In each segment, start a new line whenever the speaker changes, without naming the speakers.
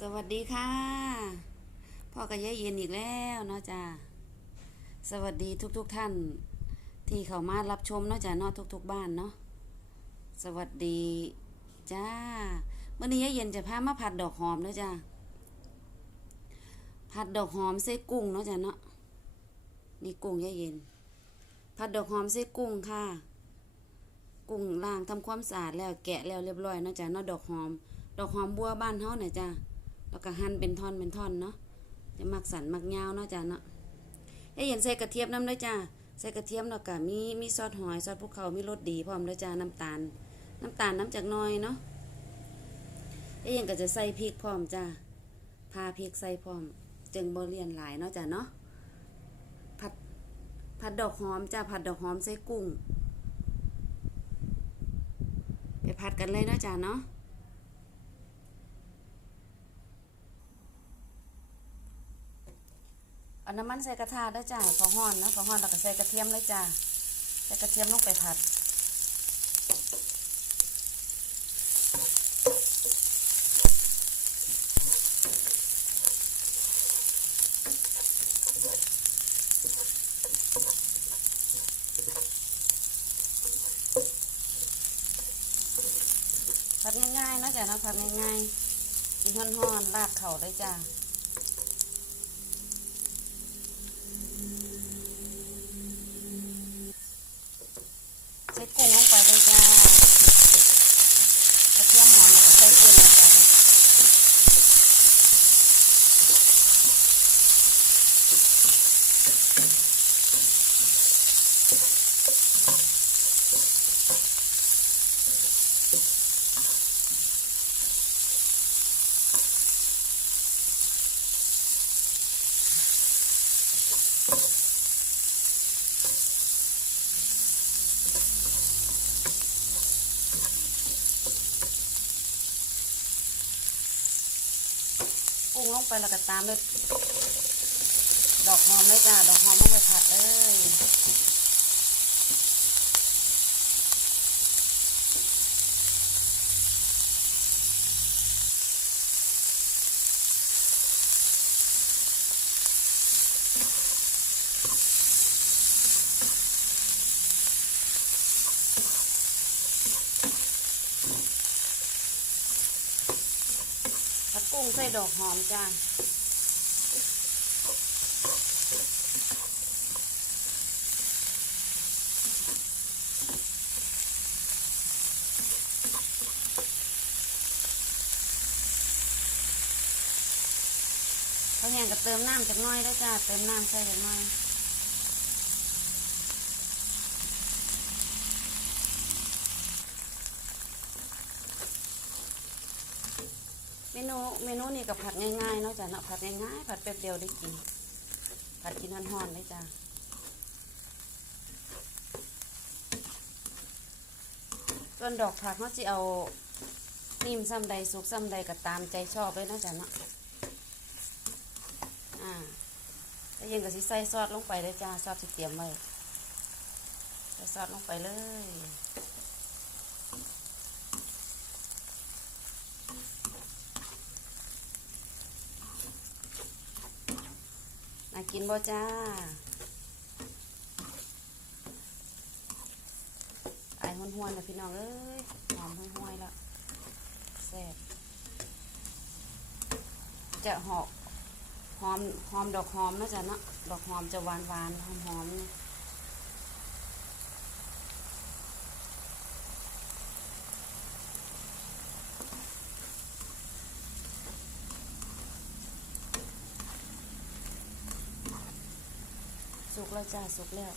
สวัสดีค่ะ พ่อกับยายเย็นอีกแล้วเนาะจ้าสวัสดีทุกๆทท่าน ที่เข้ามารับชมเนาะจ้าเนาะทุก ๆ บ้านเนาะสวัสดีจ้าวันนี้ยายเย็นจะพามาผัดดอกหอมเนาะจ้าผัดดอกหอมใส่กุ้งเนาะจ้าเนาะนี่กุ้งยายเย็น ผัดดอกหอมใส่กุ้งค่ะ กุ้งล้างทำความสะอาดแล้วแกะแล้วเรียบร้อยเนาะจ้าเนาะดอกหอมดอกหอมบัวบ้านเฮาเนี่ยจ้า แล้วก็หั่นเป็นท่อนเป็นท่อนเนาะจะมักสันมักยาวเนาะจ้าเนาะเอ้ยเห็นใส่กระเทียมน้ำด้วยจ้าใส่กระเทียมแล้วก็มีมีซอสหอยซอสภูเขามีรสดีพร้อมด้วยจ้าน้ำตาล น้ำตาลน้ำจากน้อยเนาะเอ้ยังก็จะใส่พริกพร้อมจ้าพาพริกใส่พร้อมจึงบ่เลียนหลายเนาะจ้าเนาะผัดผัดดอกหอมจ้าผัดดอกหอมใส่กุ้งไปผัดกันเลยเนาะจ้าเนาะ เอาน้ำมันใส่กระทะได้จ้าพอห้อนนะพอห้อนแล้วก็ใส่กระเทียมเลยจ้าใส่กระเทียมลงไปผัดผัดง่ายๆนะจ้านะผัดง่ายๆกินห้อนๆลาดเข่าเลยจ้า ใส่กุ้งลงไปเลยจ้ากระเทียมหอมแล้วก็ใส่กุ้งลงไปเลย กุ้งลงไปแล้วก็ตามด้วยดอกหอมเลยจ้า ดอกหอมลงไปผัดเลย กุ้งใส่ดอกหอมจ้าเขาแห้งก็เติมน้ำจากน้อยแล้วจ้า เติมน้ำใส่จากน้อย เมนูนูนี่กับผัดง่ายๆเนาะจ้ะเนาะผัดง่ายๆผัดแป๊บเดียวได้กิน ผัดกินห่อนๆเลยจ้ะส่วนดอกผักเขาจะเอานิ่มซ้ำใดสุกซ้ำใดก็ตามใจชอบเลยเนาะจ้ะเนาะอ่าแล้วยังก็สิใส่ซอสลงไปเลยจ้าซอสที่เตรียมไว้ใส่ซอสลงไปเลย กินบ่จ้าไอห้วนๆนะพี่น้องเอ้ยหอมห้วยๆแล้วแซ่บจะหอกหอมหอมดอกหอมนะจ๊ะเนาะดอกหอมจะหวานหวานหอมหอมเนี่ สุกแล้วจ้าสุกแล้ว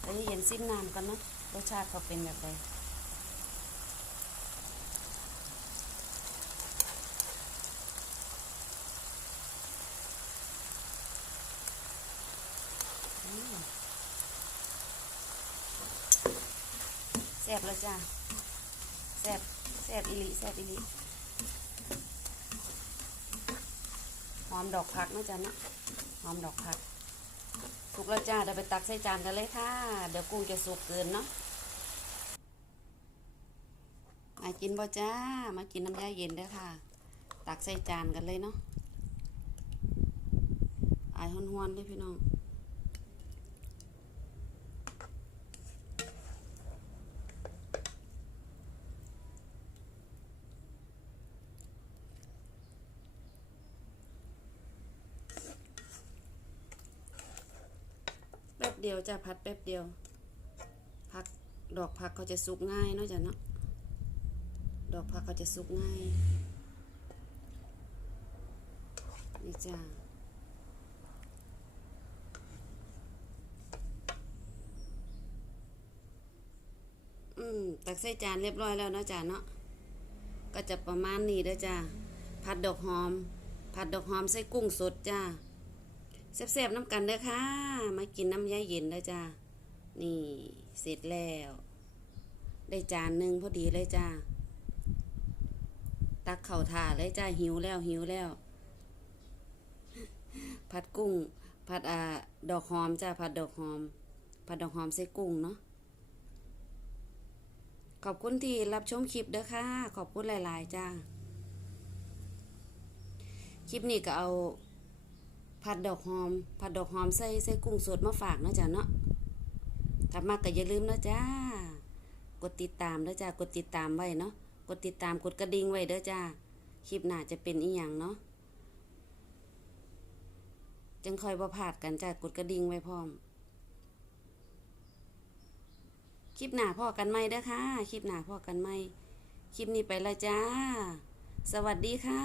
แต่เย็นซิมน้ำกันเนาะรสชาติเขาเป็นแบบไรแซ่บแล้วจ้าแซ่บแซ่บอีหลีแซ่บอีหลีหอมดอกผักนะจ้ะเนาะหอมดอกผัก สุกแล้วจ้าเดี๋ยวไปตักใส่จานกันเลยค่ะ เดี๋ยวกุ้งจะสุกเกินเนาะมากินบ่จ้า มากินน้ำยาเย็นเด้อค่ะ ตักใส่จานกันเลยเนาะอายห้วนๆเลยพี่น้อง เดียวจะพัดแป๊บเดียวผักดอกผักเขาจะสุกง่ายเนาะจ้ะเนาะดอกผักเขาจะสุกง่ายนี่จ้าอืมตักใส่จานเรียบร้อยแล้วเนาะจ้ะเนาะก็จะประมาณนี้เด้อจ้าผัดดอกหอม ผัดดอกหอมใส่กุ้งสดจ้า แซ่บๆน้ำกันเด้อค่ะ มากินน้ำยาเย็นเด้อจ้า นี่เสร็จแล้ว ได้จานหนึ่งพอดีเลยจ้า ตักเข่าถาเลยจ้าหิวแล้วหิวแล้ว ผัดกุ้ง ผัดอ่าดอกหอมจ้าผัดดอกหอม ผัดดอกหอมใส่กุ้งเนาะ ขอบคุณที่รับชมคลิปเด้อค่ะ ขอบคุณหลาย ๆ จ้า คลิปนี้ก็เอา ผัดดอกหอม ผัดดอกหอมใส่ใส่กุ้งสดมาฝากเนาะจ้ะเนาะถ้ามากก็อย่าลืมเนาะจ้า กดติดตามเด้อจ้ากดติดตามไว้เนาะ กดติดตามกดกระดิ่งไว้เด้อจ้า คลิปหน้าจะเป็นอีหยังเนาะ จังคอยบ่พลาดกันจ้ากดกระดิ่งไว้พร้อม คลิปหน้าพ่อกันไหมเด้อค่ะ คลิปหน้าพ่อกันไหมคลิปนี้ไปและจ้า สวัสดีค่ะ